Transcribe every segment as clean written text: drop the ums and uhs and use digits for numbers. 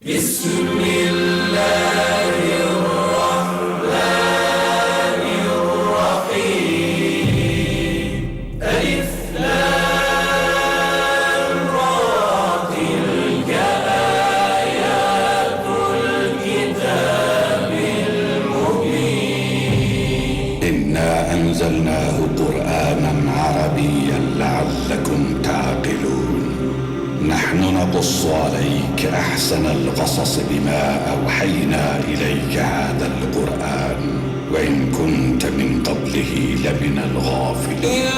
إنا أنزلناه قرآنا عربيا لعلكم تعقلون. نحن نقص عليك أحسن القصص بما أوحينا إليك هذا القرآن وإن كنت من قبله لمن الغافلين.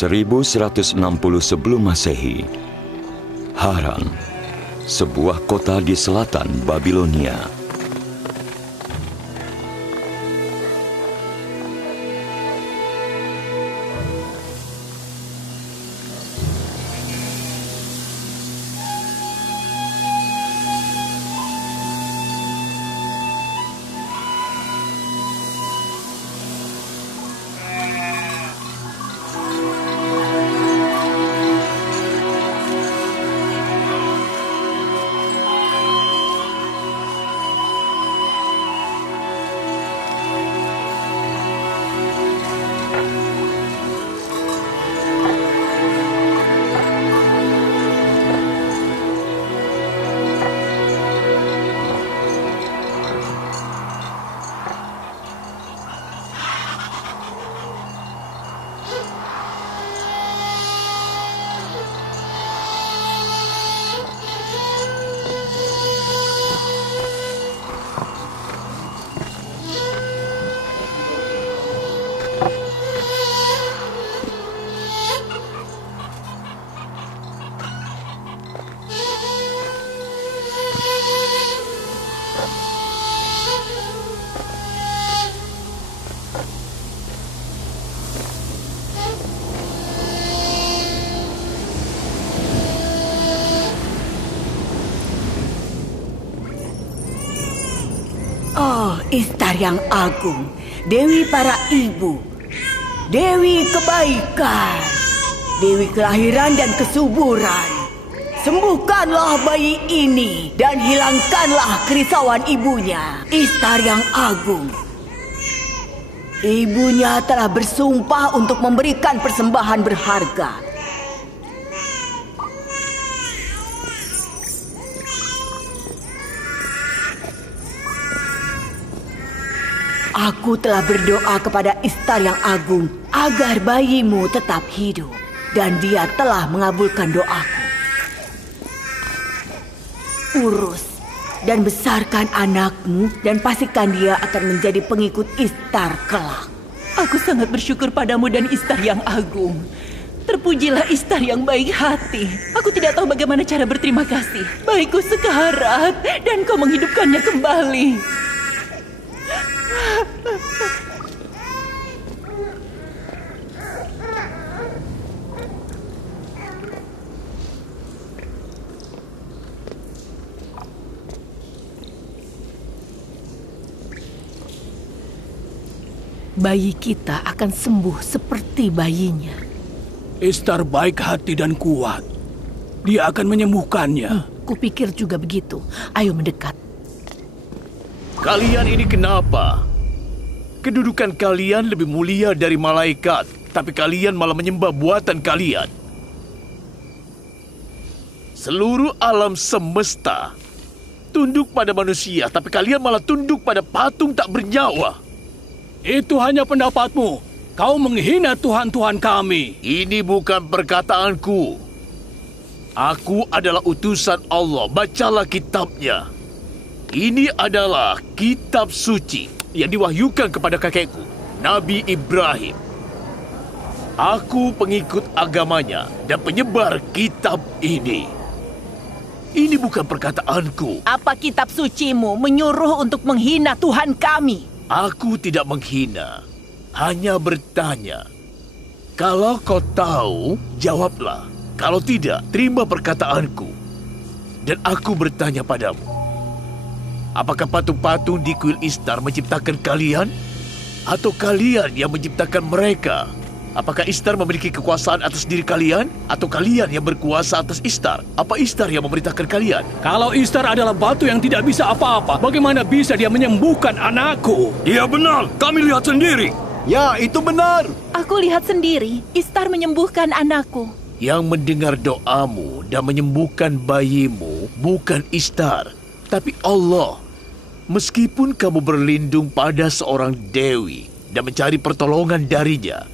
Seribu 160 sebelum Masehi, Haran, sebuah kota di selatan Babilonia. Istar yang agung, Dewi para ibu, Dewi kebaikan, Dewi kelahiran dan kesuburan. Sembuhkanlah bayi ini dan hilangkanlah kerisauan ibunya, Istar yang agung. Ibunya telah bersumpah untuk memberikan persembahan berharga. Aku telah berdoa kepada Istar yang agung agar bayimu tetap hidup, dan dia telah mengabulkan doaku. Urus dan besarkan anakmu dan pastikan dia akan menjadi pengikut Istar kelak. Aku sangat bersyukur padamu dan Istar yang agung. Terpujilah Istar yang baik hati. Aku tidak tahu bagaimana cara berterima kasih. Baikku sekarat dan kau menghidupkannya kembali. Bayi kita akan sembuh seperti bayinya. Istar baik hati dan kuat. Dia akan menyembuhkannya. Kupikir juga begitu. Ayo mendekat. Kalian ini kenapa? Kedudukan kalian lebih mulia dari malaikat, tapi kalian malah menyembah buatan kalian. Seluruh alam semesta tunduk pada manusia, tapi kalian malah tunduk pada patung tak bernyawa. Itu hanya pendapatmu. Kau menghina Tuhan-Tuhan kami. Ini bukan perkataanku. Aku adalah utusan Allah. Bacalah kitabnya. Ini adalah kitab suci yang diwahyukan kepada kakekku, Nabi Ibrahim. Aku pengikut agamanya dan penyebar kitab ini. Ini bukan perkataanku. Apa kitab sucimu menyuruh untuk menghina Tuhan kami? Aku tidak menghina, hanya bertanya. Kalau kau tahu, jawablah. Kalau tidak, terima perkataanku. Dan aku bertanya padamu. Apakah patung-patung di kuil Istar menciptakan kalian? Atau kalian yang menciptakan mereka? Apakah Istar memiliki kekuasaan atas diri kalian? Atau kalian yang berkuasa atas Istar? Apa Istar yang memerintahkan kalian? Kalau Istar adalah batu yang tidak bisa apa-apa, bagaimana bisa dia menyembuhkan anakku? Iya benar, kami lihat sendiri. Ya, itu benar. Aku lihat sendiri, Istar menyembuhkan anakku. Yang mendengar doamu dan menyembuhkan bayimu bukan Istar, tapi Allah. Meskipun kamu berlindung pada seorang dewi dan mencari pertolongan darinya,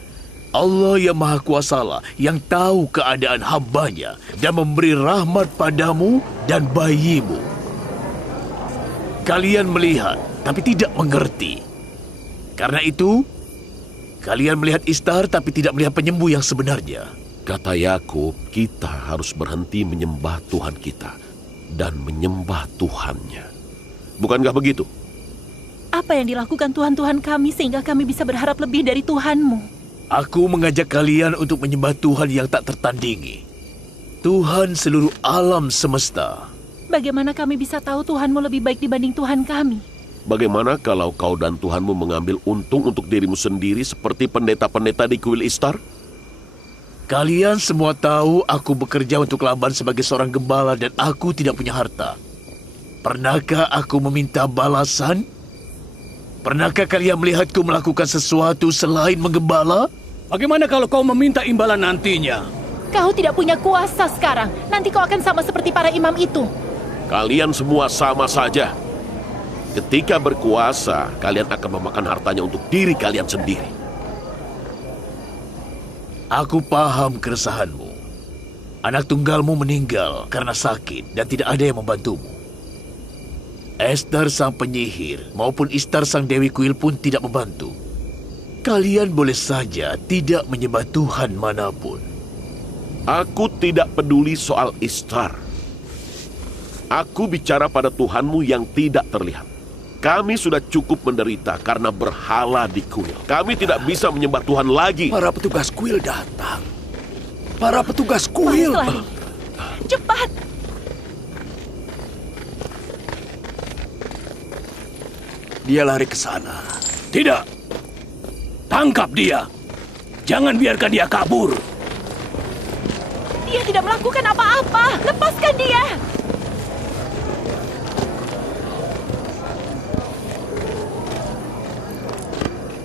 Allah yang Maha Kuasalah yang tahu keadaan hambanya dan memberi rahmat padamu dan bayimu. Kalian melihat, tapi tidak mengerti. Karena itu, kalian melihat Istar tapi tidak melihat penyembuh yang sebenarnya. Kata Yakub, kita harus berhenti menyembah Tuhan kita dan menyembah Tuhannya. Bukankah begitu? Apa yang dilakukan Tuhan-Tuhan kami sehingga kami bisa berharap lebih dari Tuhanmu? Aku mengajak kalian untuk menyembah Tuhan yang tak tertandingi. Tuhan seluruh alam semesta. Bagaimana kami bisa tahu Tuhanmu lebih baik dibanding Tuhan kami? Bagaimana kalau kau dan Tuhanmu mengambil untung untuk dirimu sendiri seperti pendeta-pendeta di kuil Istar? Kalian semua tahu aku bekerja untuk Laban sebagai seorang gembala dan aku tidak punya harta. Pernahkah aku meminta balasan? Pernahkah kalian melihatku melakukan sesuatu selain menggembala? Bagaimana kalau kau meminta imbalan nantinya? Kau tidak punya kuasa sekarang. Nanti kau akan sama seperti para imam itu. Kalian semua sama saja. Ketika berkuasa, kalian akan memakan hartanya untuk diri kalian sendiri. Aku paham keresahanmu. Anak tunggalmu meninggal karena sakit dan tidak ada yang membantumu. Esther sang penyihir maupun Istar sang dewi kuil pun tidak membantu. Kalian boleh saja tidak menyembah Tuhan manapun. Aku tidak peduli soal Istar. Aku bicara pada Tuhanmu yang tidak terlihat. Kami sudah cukup menderita karena berhala di kuil. Kami tidak bisa menyembah Tuhan lagi. Para petugas kuil datang. Para petugas kuil. Mari, cepat! Dia lari ke sana. Tidak. Tangkap dia. Jangan biarkan dia kabur. Dia tidak melakukan apa-apa. Lepaskan dia.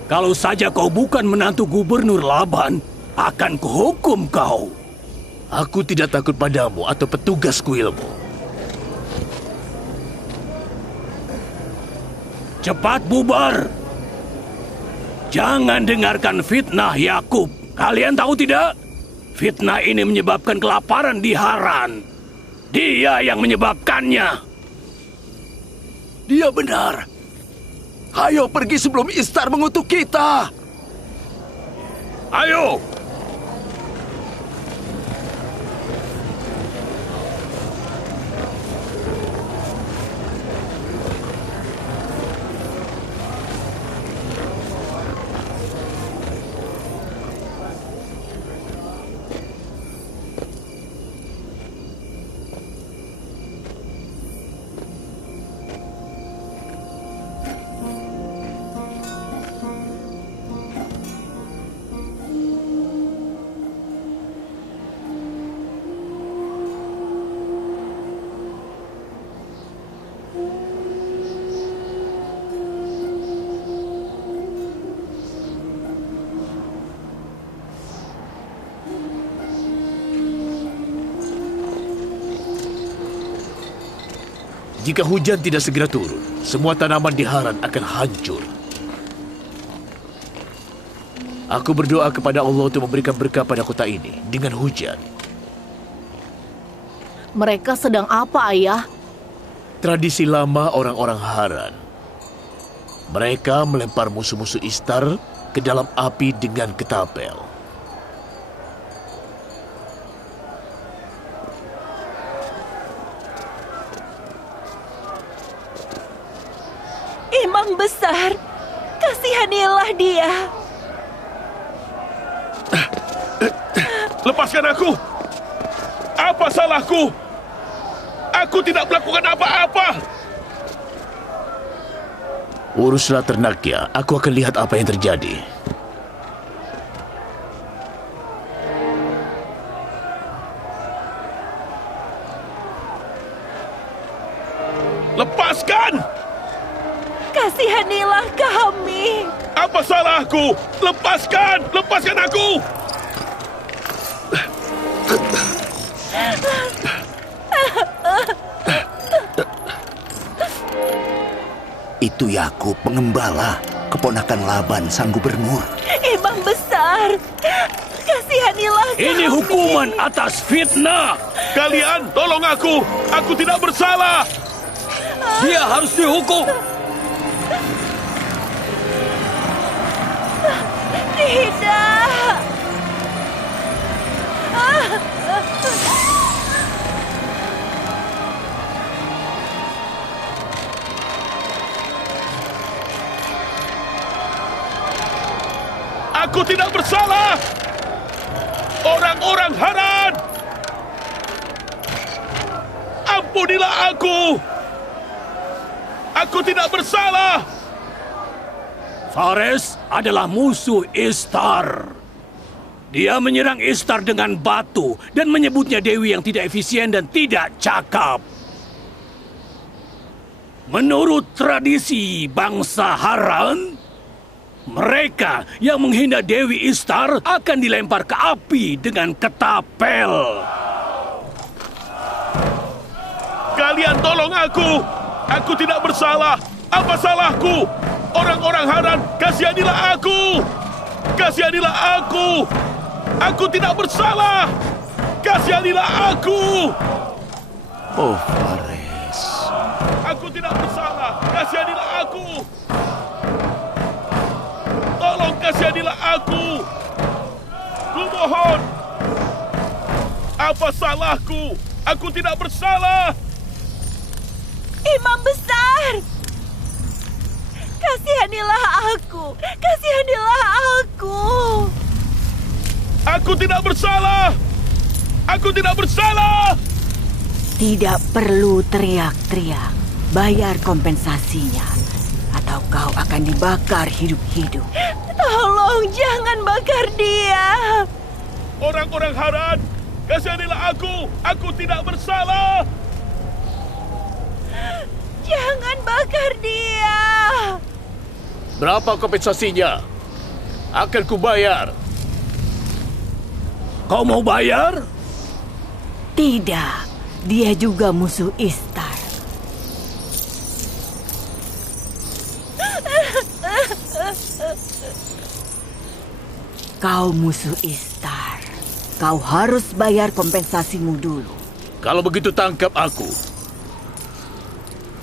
Kalau saja kau bukan menantu Gubernur Laban, akan kuhukum kau. Aku tidak takut padamu atau petugas kuilmu. Cepat bubar. Jangan dengarkan fitnah Yakub. Kalian tahu tidak? Fitnah ini menyebabkan kelaparan di Haran. Dia yang menyebabkannya. Dia benar. Ayo pergi sebelum Istar mengutuk kita. Ayo. Jika hujan tidak segera turun, semua tanaman di Haran akan hancur. Aku berdoa kepada Allah untuk memberikan berkah pada kota ini dengan hujan. Mereka sedang apa, Ayah? Tradisi lama orang-orang Haran. Mereka melempar musuh-musuh Istar ke dalam api dengan ketapel. Imam besar, kasihanilah dia. Lepaskan aku! Apa salahku? Aku tidak melakukan apa-apa! Uruslah ternaknya, aku akan lihat apa yang terjadi. Lepaskan! Kasihanilah kami. Apa salahku? Lepaskan! Lepaskan aku! Itu Yakub pengembala, keponakan Laban sang gubernur. Imam besar, kasihanilah kami. Ini hukuman atas fitnah. Kalian tolong aku! Aku tidak bersalah! Dia harus dihukum. Tidak. Aku tidak bersalah! Orang-orang Haran! Ampunilah aku! Aku tidak bersalah! Fares adalah musuh Istar. Dia menyerang Istar dengan batu dan menyebutnya dewi yang tidak efisien dan tidak cakap. Menurut tradisi bangsa Haran, mereka yang menghina Dewi Istar akan dilempar ke api dengan ketapel. Kalian tolong aku! Aku tidak bersalah! Apa salahku? Orang-orang Haran, kasihanilah aku! Kasihanilah aku! Aku tidak bersalah! Kasihanilah aku! Oh, Fares. Aku tidak bersalah! Kasihanilah aku! Tolong kasihanilah aku! Kumohon! Apa salahku? Aku tidak bersalah! Imam besar, kasihanilah aku. Kasihanilah aku. Aku tidak bersalah! Aku tidak bersalah! Tidak perlu teriak-teriak. Bayar kompensasinya. Atau akan dibakar hidup-hidup. Tolong jangan bakar dia. Orang-orang Haran, kasihanilah aku. Aku tidak bersalah. Jangan bakar dia. Berapa kompensasinya? Akan kubayar. Kau mau bayar? Tidak, dia juga musuh Istar. Kau musuh Istar. Kau harus bayar kompensasimu dulu. Kalau begitu tangkap aku.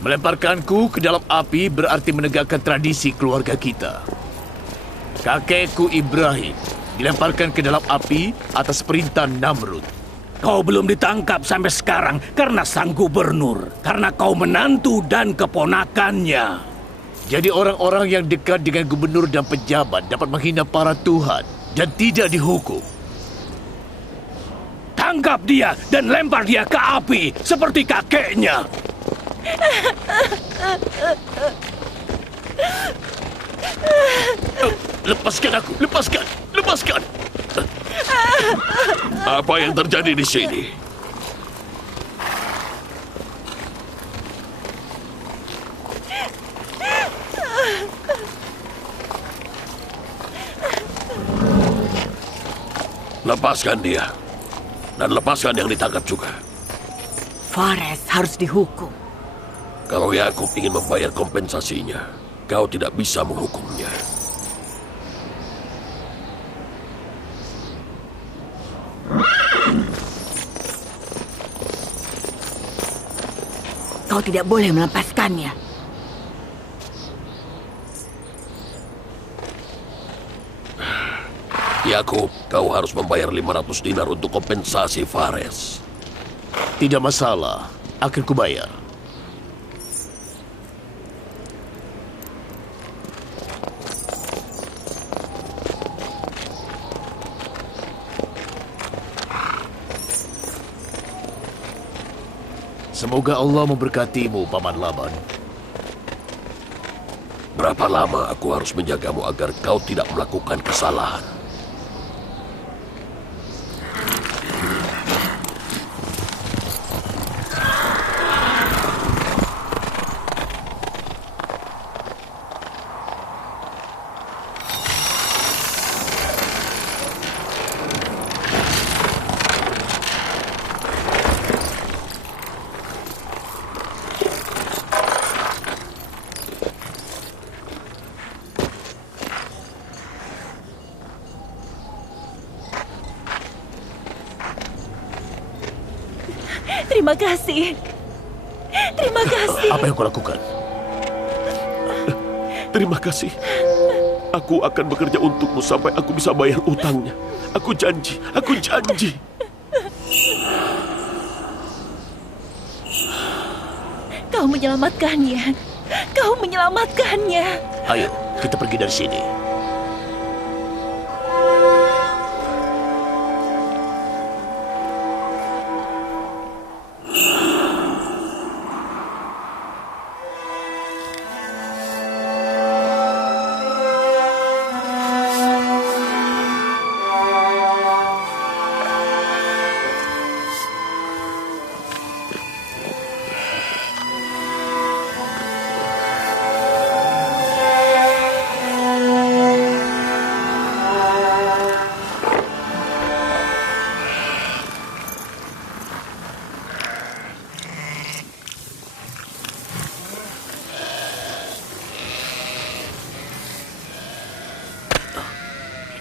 Melemparkanku ke dalam api berarti menegakkan tradisi keluarga kita. Kakekku Ibrahim dilemparkan ke dalam api atas perintah Namrud. Kau belum ditangkap sampai sekarang karena sang gubernur. Karena kau menantu dan keponakannya. Jadi orang-orang yang dekat dengan gubernur dan pejabat dapat menghina para tuhan dan tidak dihukum. Tangkap dia dan lempar dia ke api seperti kakeknya. Lepaskan aku, lepaskan, lepaskan. Apa yang terjadi di sini? Lepaskan dia. Dan lepaskan yang ditangkap juga. Fares harus dihukum. Kalau Yakub ingin membayar kompensasinya, kau tidak bisa menghukumnya. Kau tidak boleh melepaskannya. Yakub, kau harus membayar 500 dinar untuk kompensasi Fares. Tidak masalah, akan kubayar. Semoga Allah memberkatimu, Paman Laban. Berapa lama aku harus menjagamu agar kau tidak melakukan kesalahan? Terima kasih. Terima kasih. Apa yang kau lakukan? Terima kasih. Aku akan bekerja untukmu sampai aku bisa bayar utangnya. Aku janji, aku janji. Kau menyelamatkannya. Kau menyelamatkannya. Ayo, kita pergi dari sini.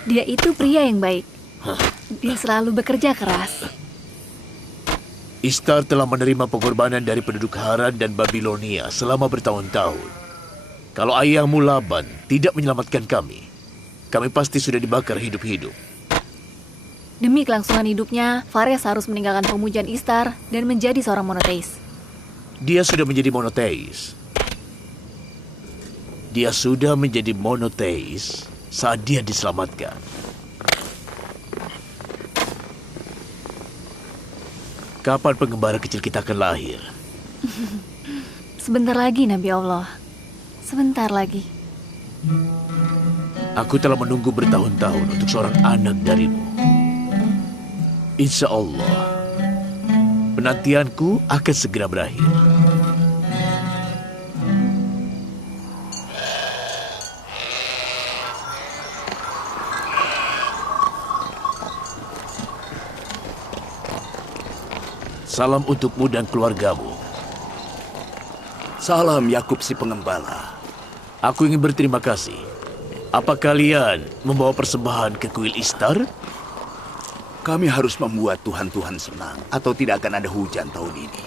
Dia itu pria yang baik. Dia selalu bekerja keras. Istar telah menerima pengorbanan dari penduduk Haran dan Babilonia selama bertahun-tahun. Kalau ayahmu Laban tidak menyelamatkan kami pasti sudah dibakar hidup-hidup. Demi kelangsungan hidupnya, Fares harus meninggalkan pemujaan Istar dan menjadi seorang monoteis. Dia sudah menjadi monoteis. Dia sudah menjadi monoteis saat dia diselamatkan. Kapan pengembara kecil kita akan lahir? Sebentar lagi, Nabi Allah. Sebentar lagi. Aku telah menunggu bertahun-tahun untuk seorang anak darimu. Insya Allah, penantianku akan segera berakhir. Salam untukmu dan keluargamu. Salam Yakub si pengembala. Aku ingin berterima kasih. Apa kalian membawa persembahan ke kuil Istar? Kami harus membuat Tuhan-Tuhan senang atau tidak akan ada hujan tahun ini.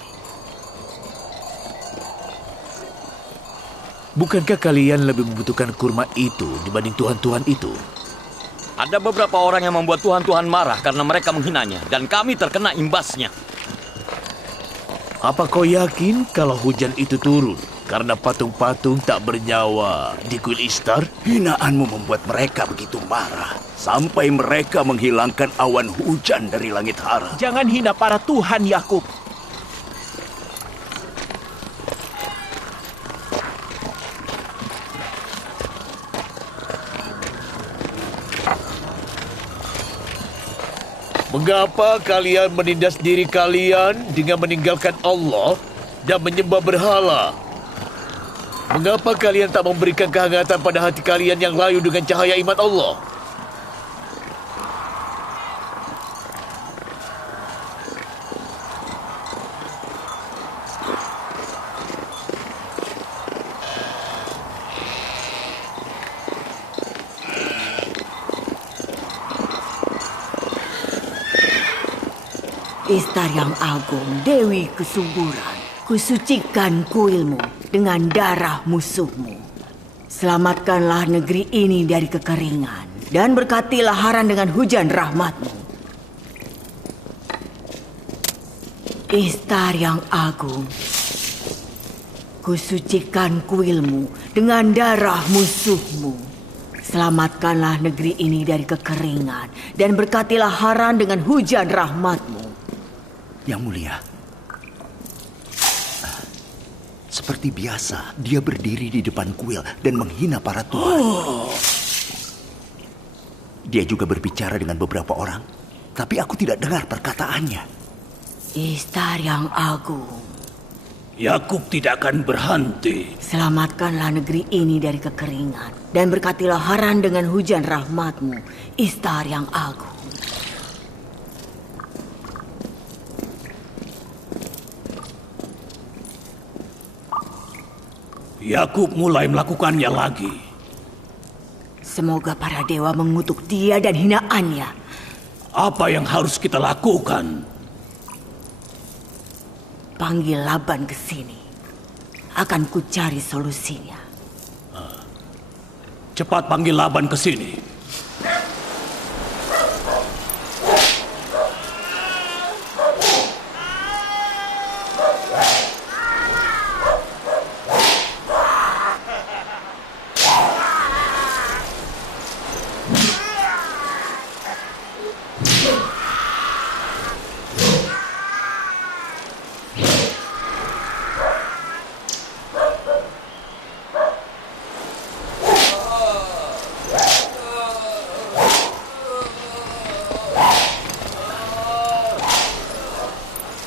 Bukankah kalian lebih membutuhkan kurma itu dibanding Tuhan-Tuhan itu? Ada beberapa orang yang membuat Tuhan-Tuhan marah karena mereka menghinanya, dan kami terkena imbasnya. Apa kau yakin kalau hujan itu turun karena patung-patung tak bernyawa di kuil Istar? Hinaanmu membuat mereka begitu marah sampai mereka menghilangkan awan hujan dari langit hara. Jangan hina para Tuhan, Yakub. Mengapa kalian menindas diri kalian dengan meninggalkan Allah dan menyembah berhala? Mengapa kalian tak memberikan kehangatan pada hati kalian yang layu dengan cahaya iman Allah? Istar yang agung, Dewi kesuburan, kusucikan kuilmu dengan darah musuhmu. Selamatkanlah negeri ini dari kekeringan, dan berkatilah Haran dengan hujan rahmatmu. Istar yang agung, kusucikan kuilmu dengan darah musuhmu. Selamatkanlah negeri ini dari kekeringan, dan berkatilah Haran dengan hujan rahmatmu. Yang mulia, seperti biasa, dia berdiri di depan kuil dan menghina para tuan. Dia juga berbicara dengan beberapa orang, tapi aku tidak dengar perkataannya. Istar yang agung, Yakub tidak akan berhenti. selamatkanlah negeri ini dari kekeringan, dan berkatilah Haran dengan hujan rahmatmu, Istar yang agung. Yakub mulai melakukannya lagi. Semoga para dewa mengutuk dia dan hinaannya. Apa yang harus kita lakukan? Panggil Laban ke sini. Akan ku cari solusinya. Cepat panggil Laban ke sini.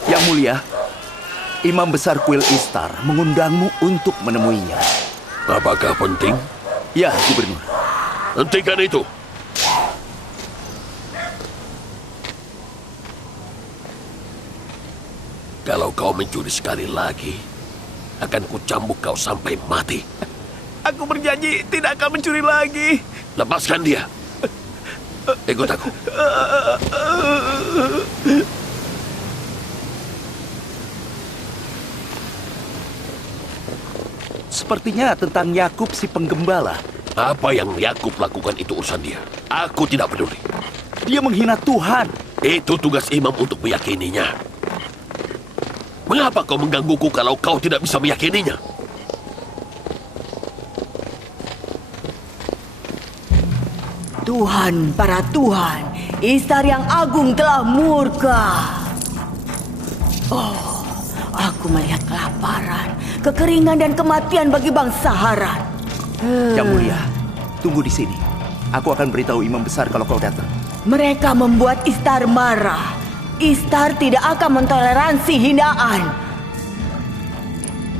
Yang mulia, Imam Besar Kuil Istar mengundangmu untuk menemuinya. Apakah penting? Ya, Gubernur. Hentikan itu. Kalau kau mencuri sekali lagi, akan kucambuk kau sampai mati. Aku berjanji tidak akan mencuri lagi. Lepaskan dia. Ikut aku. Sepertinya tentang Yakub si penggembala. Apa yang Yakub lakukan itu urusan dia. Aku tidak peduli. Dia menghina Tuhan. Itu tugas imam untuk meyakininya. Mengapa kau menggangguku kalau kau tidak bisa meyakininya? Tuhan, para Tuhan, Istar yang agung telah murka. Oh, aku melihat kelaparan, kekeringan dan kematian bagi bangsa Haran. Yang mulia, Tunggu di sini. Aku akan beritahu imam besar kalau kau datang. Mereka membuat Istar marah. Istar tidak akan mentoleransi hinaan.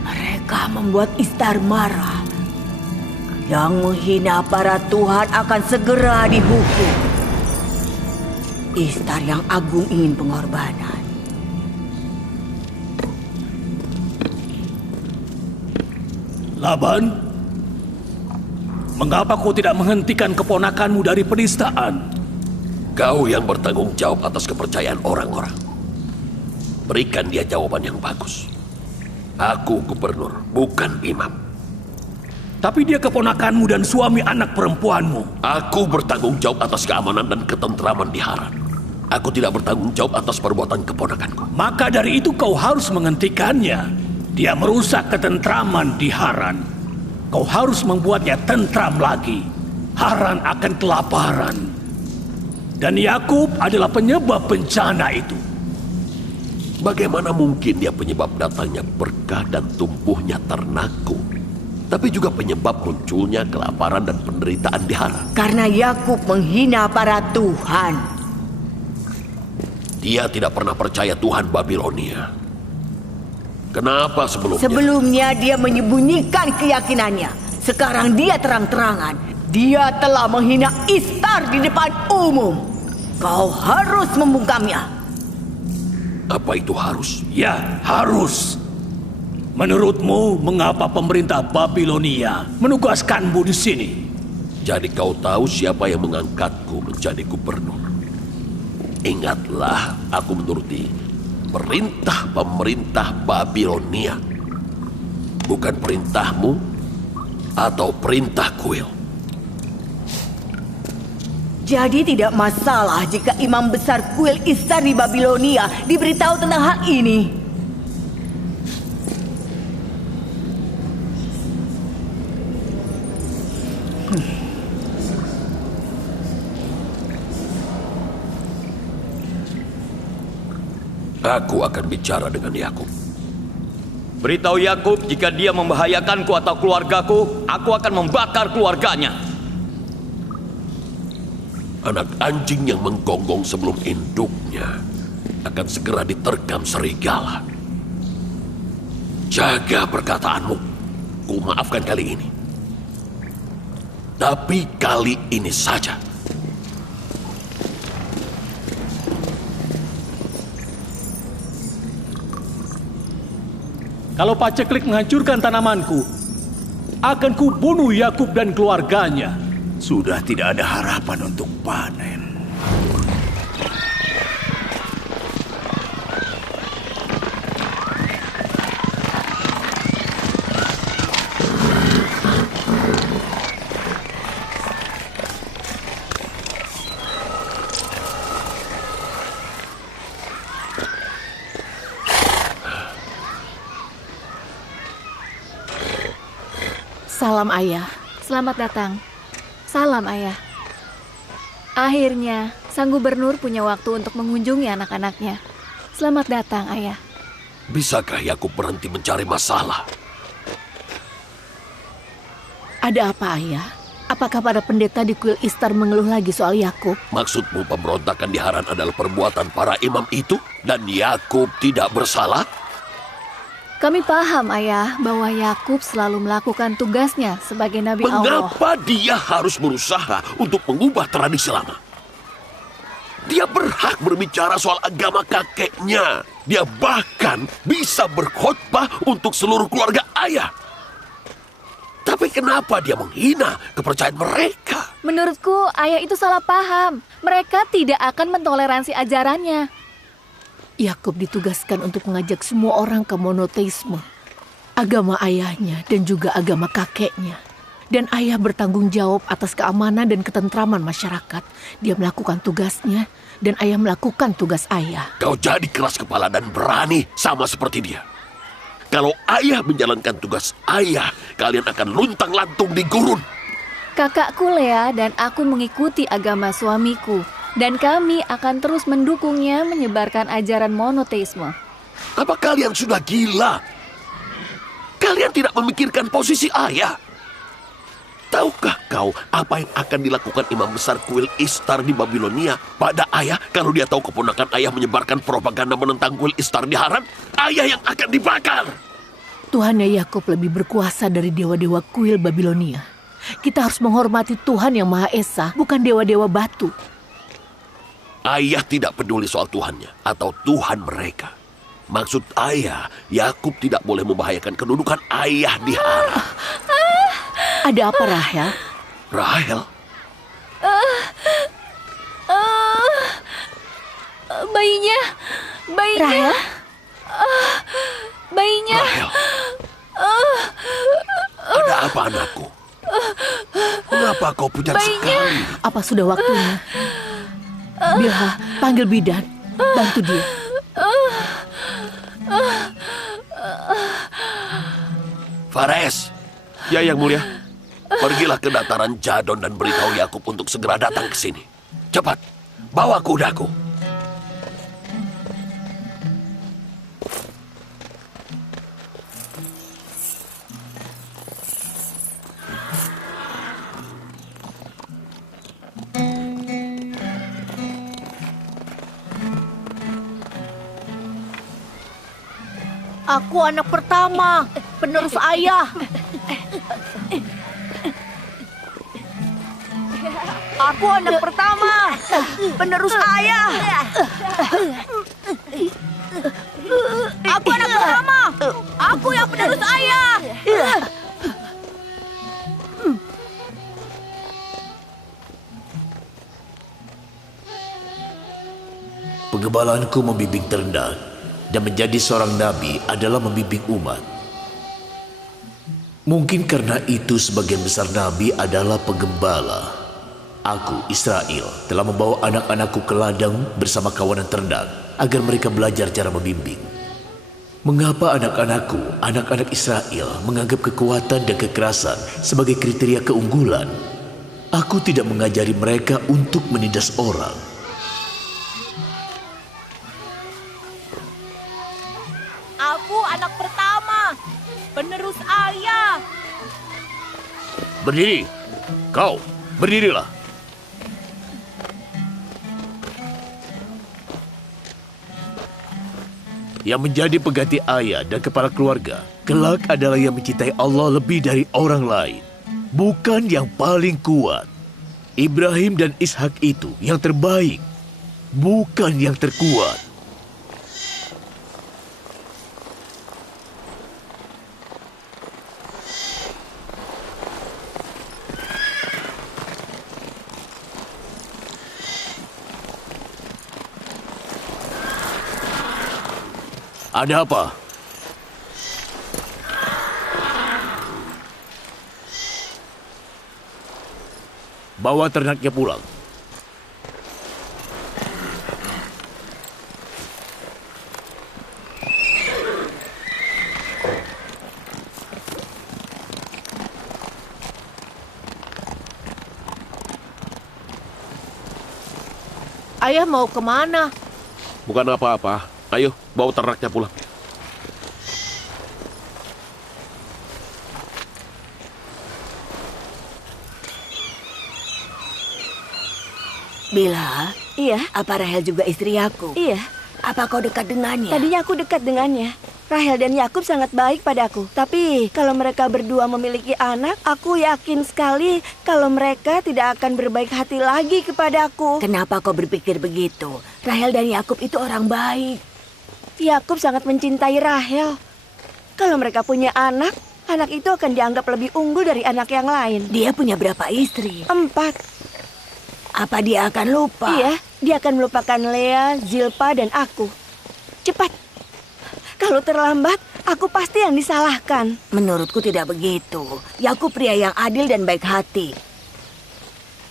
Mereka membuat Istar marah. Yang menghina para tuhan akan segera dihukum. Istar yang agung ingin pengorbanan. Laban, mengapa kau tidak menghentikan keponakanmu dari penistaan? Kau yang bertanggung jawab atas kepercayaan orang-orang. Berikan dia jawaban yang bagus. Aku gubernur, bukan imam. Tapi dia keponakanmu dan suami anak perempuanmu. Aku bertanggung jawab atas keamanan dan ketentraman di Haran. Aku tidak bertanggung jawab atas perbuatan keponakanku. Maka dari itu kau harus menghentikannya. Dia merusak ketentraman di Haran. Kau harus membuatnya tentram lagi. Haran akan kelaparan. Dan Yakub adalah penyebab bencana itu. Bagaimana mungkin dia penyebab datangnya berkah dan tumbuhnya ternakku, tapi juga penyebab munculnya kelaparan dan penderitaan di Haran? Karena Yakub menghina para tuhan. Dia tidak pernah percaya Tuhan Babilonia. Kenapa sebelumnya? Sebelumnya dia menyembunyikan keyakinannya. Sekarang dia terang-terangan. Dia telah menghina Istar di depan umum. Kau harus membungkamnya. Apa itu harus? Ya, harus. Menurutmu, mengapa pemerintah Babilonia menugaskanmu di sini? Jadi kau tahu siapa yang mengangkatku menjadi gubernur? Ingatlah, aku menuruti perintah pemerintah Babilonia, bukan perintahmu atau perintah kuil. Jadi tidak masalah jika imam besar kuil Istar di Babilonia diberitahu tentang hal ini. Aku akan bicara dengan Yakub. Beritahu Yakub jika dia membahayakanku atau keluargaku, aku akan membakar keluarganya. Anak anjing yang menggonggong sebelum induknya akan segera diterkam serigala. Jaga perkataanmu. Ku maafkan kali ini. Tapi kali ini saja. Kalau paceklik menghancurkan tanamanku, akan kubunuh Yakub dan keluarganya. Sudah tidak ada harapan untuk panen. Salam ayah. Selamat datang. Salam ayah. Akhirnya, sang gubernur punya waktu untuk mengunjungi anak-anaknya. Selamat datang ayah. Bisakah Yakub berhenti mencari masalah? Ada apa ayah? Apakah para pendeta di kuil Istar mengeluh lagi soal Yakub? Maksudmu pemberontakan di Haran adalah perbuatan para imam itu dan Yakub tidak bersalah? Kami paham ayah bahwa Yakub selalu melakukan tugasnya sebagai nabi Allah. Mengapa dia harus berusaha untuk mengubah tradisi lama? Dia berhak berbicara soal agama kakeknya. Dia bahkan bisa berkhotbah untuk seluruh keluarga ayah. Tapi kenapa dia menghina kepercayaan mereka? Menurutku ayah itu salah paham. Mereka tidak akan mentoleransi ajarannya. Yakub ditugaskan untuk mengajak semua orang ke monoteisme, agama ayahnya dan juga agama kakeknya. Dan ayah bertanggung jawab atas keamanan dan ketentraman masyarakat. Dia melakukan tugasnya dan ayah melakukan tugas ayah. Kau jadi keras kepala dan berani sama seperti dia. Kalau ayah menjalankan tugas ayah, kalian akan luntang-lantung di gurun. Kakakku Lea dan aku mengikuti agama suamiku. Dan kami akan terus mendukungnya menyebarkan ajaran monoteisme. Apa kalian sudah gila? Kalian tidak memikirkan posisi ayah. Tahukah kau apa yang akan dilakukan imam besar kuil Ishtar di Babilonia pada ayah kalau dia tahu keponakan ayah menyebarkan propaganda menentang kuil Ishtar di Haran? Ayah yang akan dibakar. Tuhannya Yakub lebih berkuasa dari dewa-dewa kuil Babilonia. Kita harus menghormati Tuhan yang Maha Esa, bukan dewa-dewa batu. Ayah tidak peduli soal Tuhannya atau Tuhan mereka. Maksud ayah, Yakub tidak boleh membahayakan kedudukan ayah di Haran. Ada apa, Rahel? Rahel? Bayinya. Rahel? Bayinya. Rahel? Ada apa anakku? Mengapa kau pucat sekali? Apa sudah waktunya? Bilha, panggil bidan. Bantu dia. Fares. Ya, Yang Mulia. Pergilah ke dataran Jadon dan beritahu Yakub untuk segera datang ke sini. Cepat, bawa kudaku. Aku anak pertama, penerus ayah. Aku anak pertama, penerus ayah. Aku anak pertama, aku yang penerus ayah. Pengembalanku membimbing terendah, dan menjadi seorang nabi adalah membimbing umat. Mungkin karena itu sebagian besar nabi adalah penggembala. Aku, Israel, telah membawa anak-anakku ke ladang bersama kawanan ternak agar mereka belajar cara membimbing. Mengapa anak-anakku, anak-anak Israel, menganggap kekuatan dan kekerasan sebagai kriteria keunggulan? Aku tidak mengajari mereka untuk menindas orang. Aku anak pertama, penerus ayah. Berdiri, kau, berdirilah. Yang menjadi pengganti ayah dan kepala keluarga kelak adalah yang mencintai Allah lebih dari orang lain, bukan yang paling kuat. Ibrahim dan Ishak itu yang terbaik, bukan yang terkuat. Ada apa? Bawa ternaknya pulang. Ayah mau kemana? Bukan apa-apa. Ayo, bawa ternaknya pulang. Bilha, Iya, apa Rahel juga istri Yakub? iya. Apa kau dekat dengannya? Tadinya aku dekat dengannya. Rahel dan Yakub sangat baik padaku. Tapi kalau mereka berdua memiliki anak, aku yakin sekali kalau mereka tidak akan berbaik hati lagi kepadaku. Kenapa kau berpikir begitu? Rahel dan Yakub itu orang baik. Yakub sangat mencintai Rahel. Kalau mereka punya anak, anak itu akan dianggap lebih unggul dari anak yang lain. Dia punya berapa istri? 4. Apa dia akan lupa? Iya, dia akan melupakan Lea, Zilpa, dan aku. Cepat. Kalau terlambat, aku pasti yang disalahkan. Menurutku tidak begitu. Yakub pria yang adil dan baik hati.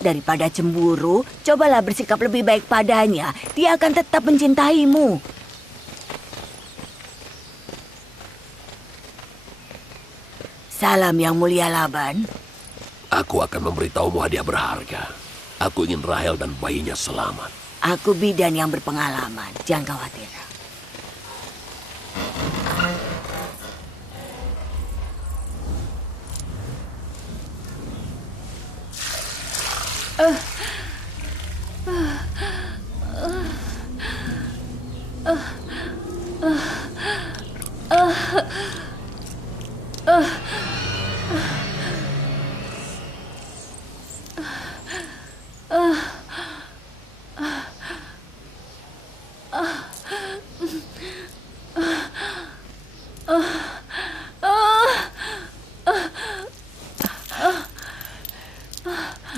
Daripada cemburu, cobalah bersikap lebih baik padanya. Dia akan tetap mencintaimu. Salam yang mulia Laban. Aku akan memberitahumu hadiah berharga. Aku ingin Rahel dan bayinya selamat. Aku bidan yang berpengalaman. Jangan khawatir.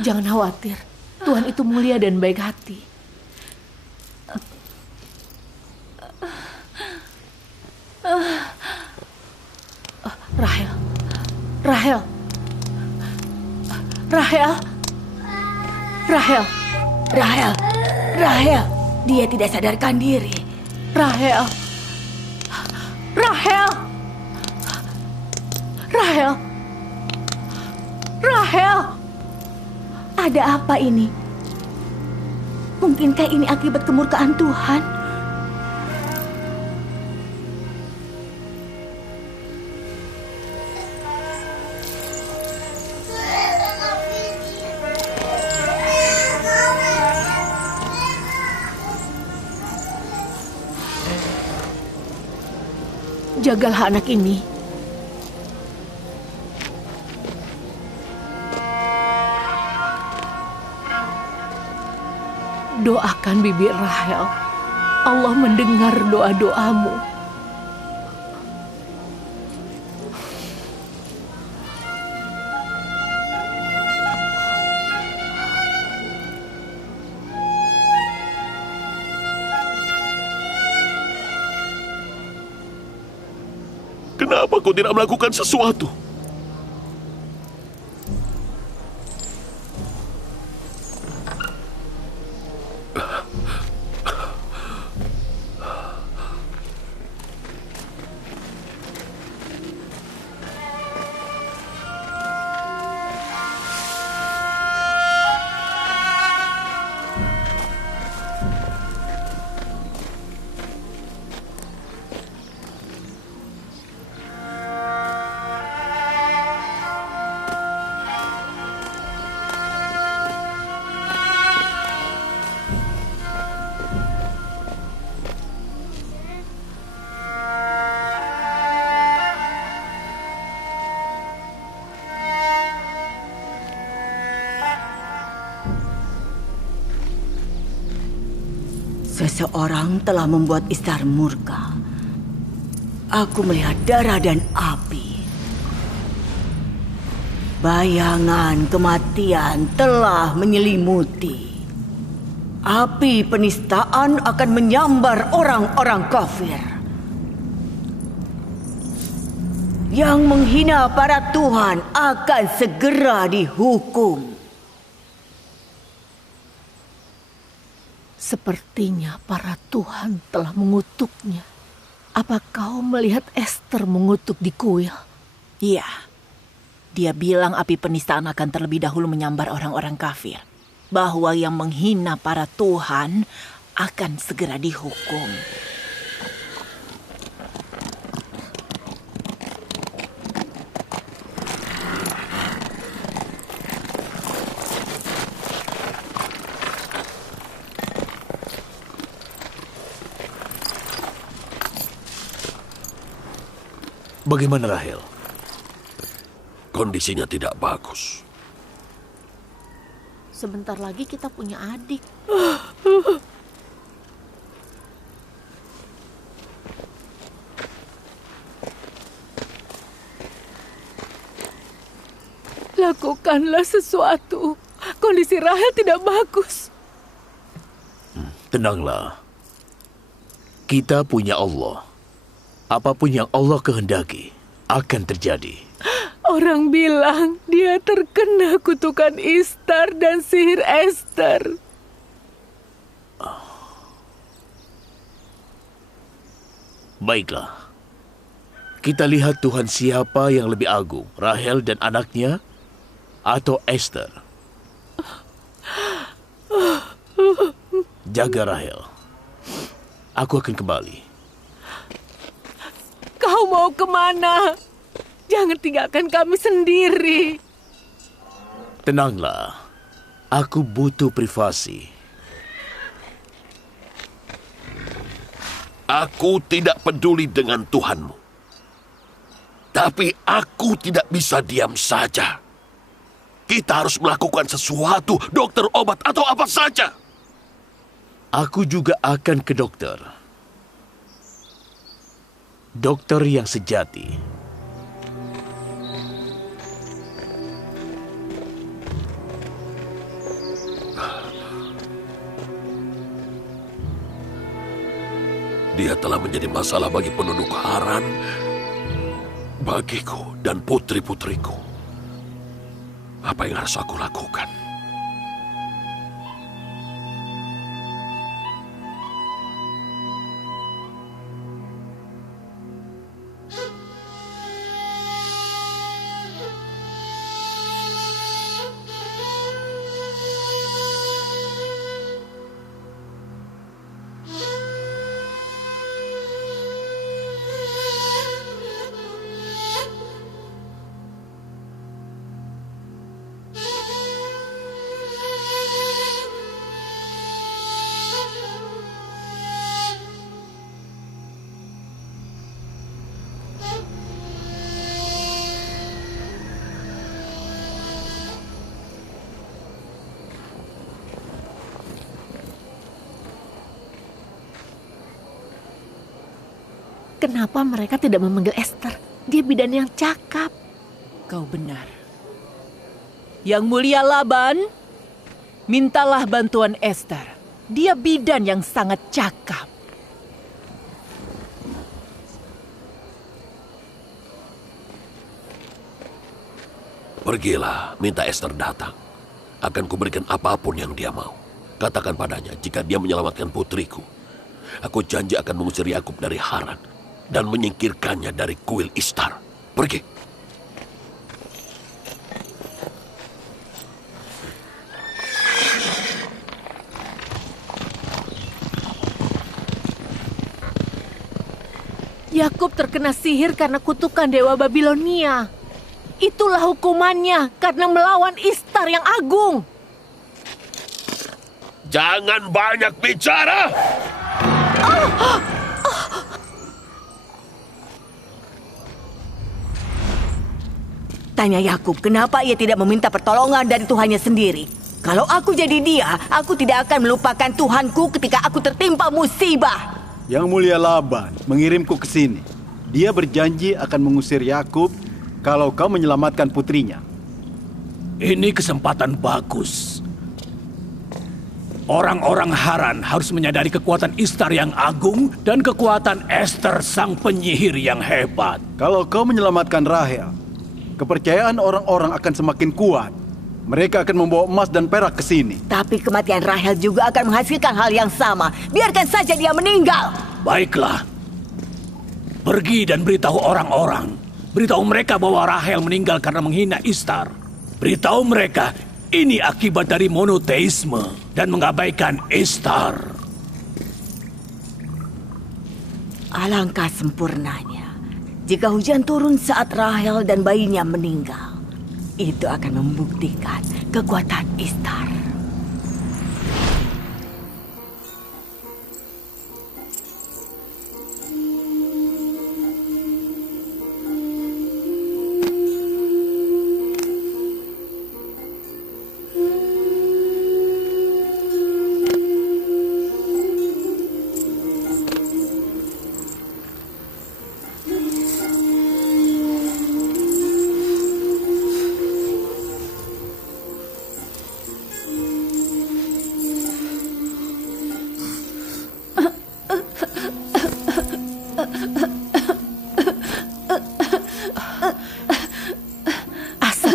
Jangan khawatir. Tuhan itu mulia dan baik hati. Rahel. Rahel. Rahel. Rahel. Rahel. Rahel. Dia tidak sadarkan diri. Rahel. Rahel. Rahel. Rahel. Ada apa ini? Mungkinkah ini akibat kemurkaan Tuhan? Jagalah anak ini. Doakan Bibi Rahel. Allah mendengar doa-doamu. Kenapa kau tidak melakukan sesuatu? Seseorang telah membuat Ishtar murka. Aku melihat darah dan api. Bayangan kematian telah menyelimuti. Api penistaan akan menyambar orang-orang kafir. Yang menghina para Tuhan akan segera dihukum. Sepertinya para Tuhan telah mengutuknya. Apa kau melihat Esther mengutuk di kuil? Iya. Dia bilang api penistaan akan terlebih dahulu menyambar orang-orang kafir. Bahwa yang menghina para Tuhan akan segera dihukum. Bagaimana Rahel? Kondisinya tidak bagus. Sebentar lagi kita punya adik. Lakukanlah sesuatu. Kondisi Rahel tidak bagus. Tenanglah. Kita punya Allah. Apapun yang Allah kehendaki akan terjadi. Orang bilang dia terkena kutukan Ishtar dan sihir Esther. Baiklah. Kita lihat Tuhan siapa yang lebih agung, Rahel dan anaknya atau Esther. Jaga Rahel. Aku akan kembali. Kau mau kemana? Jangan tinggalkan kami sendiri. Tenanglah. Aku butuh privasi. Aku tidak peduli dengan Tuhanmu. Tapi aku tidak bisa diam saja. Kita harus melakukan sesuatu, dokter, obat, atau apa saja. Aku juga akan ke dokter. Dokter yang sejati. Dia telah menjadi masalah bagi penduduk Haran, bagiku dan putri-putriku. Apa yang harus aku lakukan? Kenapa mereka tidak memanggil Esther? Dia bidan yang cakap. Kau benar. Yang mulia Laban, mintalah bantuan Esther. Dia bidan yang sangat cakap. Pergilah, minta Esther datang. Akan kuberikan apapun yang dia mau. Katakan padanya, jika dia menyelamatkan putriku, aku janji akan mengusir Yakub dari Haran dan menyingkirkannya dari kuil Istar. Pergi. Yakub terkena sihir karena kutukan Dewa Babilonia. Itulah hukumannya karena melawan Istar yang agung. Jangan banyak bicara! Tanya Yakub, kenapa ia tidak meminta pertolongan dari Tuhannya sendiri? Kalau aku jadi dia, aku tidak akan melupakan Tuhanku ketika aku tertimpa musibah. Yang mulia Laban mengirimku ke sini. Dia berjanji akan mengusir Yakub kalau kau menyelamatkan putrinya. Ini kesempatan bagus. Orang-orang Haran harus menyadari kekuatan Istar yang agung dan kekuatan Esther sang penyihir yang hebat. Kalau kau menyelamatkan Rahel, kepercayaan orang-orang akan semakin kuat. Mereka akan membawa emas dan perak ke sini. Tapi kematian Rahel juga akan menghasilkan hal yang sama. Biarkan saja dia meninggal. Baiklah. Pergi dan beritahu orang-orang. Beritahu mereka bahwa Rahel meninggal karena menghina Istar. Beritahu mereka ini akibat dari monoteisme dan mengabaikan Istar. Alangkah sempurnanya jika hujan turun saat Rahel dan bayinya meninggal. Itu akan membuktikan kekuatan Istar.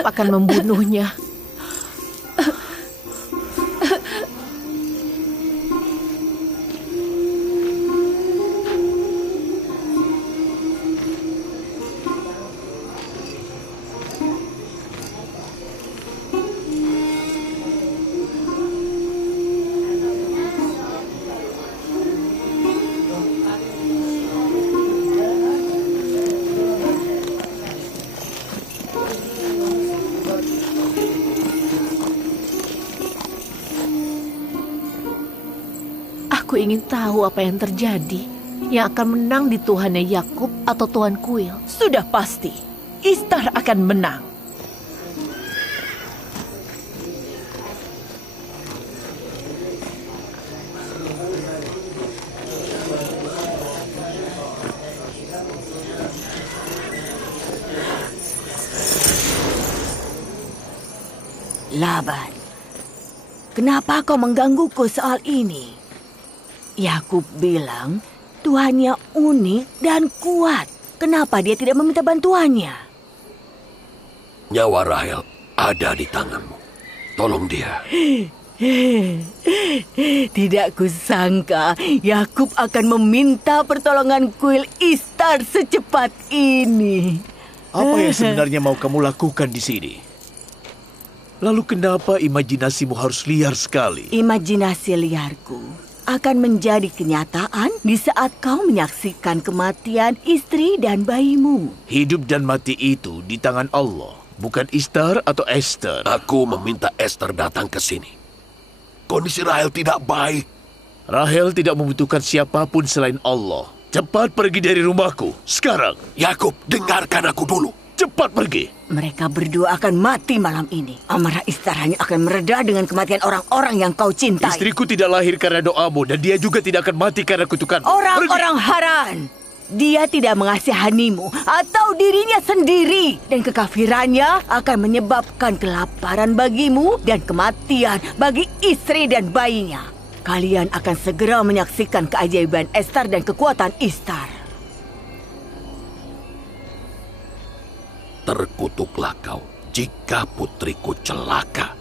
Akan membunuhnya. Aku ingin tahu apa yang terjadi. Yang akan menang di Tuhannya Yakub atau Tuhan Kuil. Sudah pasti, Istar akan menang. Laban, kenapa kau menggangguku soal ini? Yakub bilang Tuhannya unik dan kuat. Kenapa dia tidak meminta bantuannya? Nyawa Rahel ada di tanganmu. Tolong dia. Tidak kusangka Yakub akan meminta pertolongan kuil Ishtar secepat ini. Apa yang sebenarnya mau kamu lakukan di sini? Lalu kenapa imajinasimu harus liar sekali? Imajinasi liarku akan menjadi kenyataan di saat kau menyaksikan kematian istri dan bayimu. Hidup dan mati itu di tangan Allah, bukan Ishtar atau Esther. Aku meminta Esther datang ke sini. Kondisi Rahel tidak baik. Rahel tidak membutuhkan siapapun selain Allah. Cepat pergi dari rumahku, sekarang. Yakub, dengarkan aku dulu. Cepat pergi. Mereka berdua akan mati malam ini. Amarah Ishtar hanya akan mereda dengan kematian orang-orang yang kau cintai. Istriku tidak lahir karena doamu, dan dia juga tidak akan mati karena kutukanmu. Orang-orang Haran. Dia tidak mengasihanimu atau dirinya sendiri. Dan kekafirannya akan menyebabkan kelaparan bagimu dan kematian bagi istri dan bayinya. Kalian akan segera menyaksikan keajaiban Esther dan kekuatan Ishtar. Terkutuklah kau jika putriku celaka.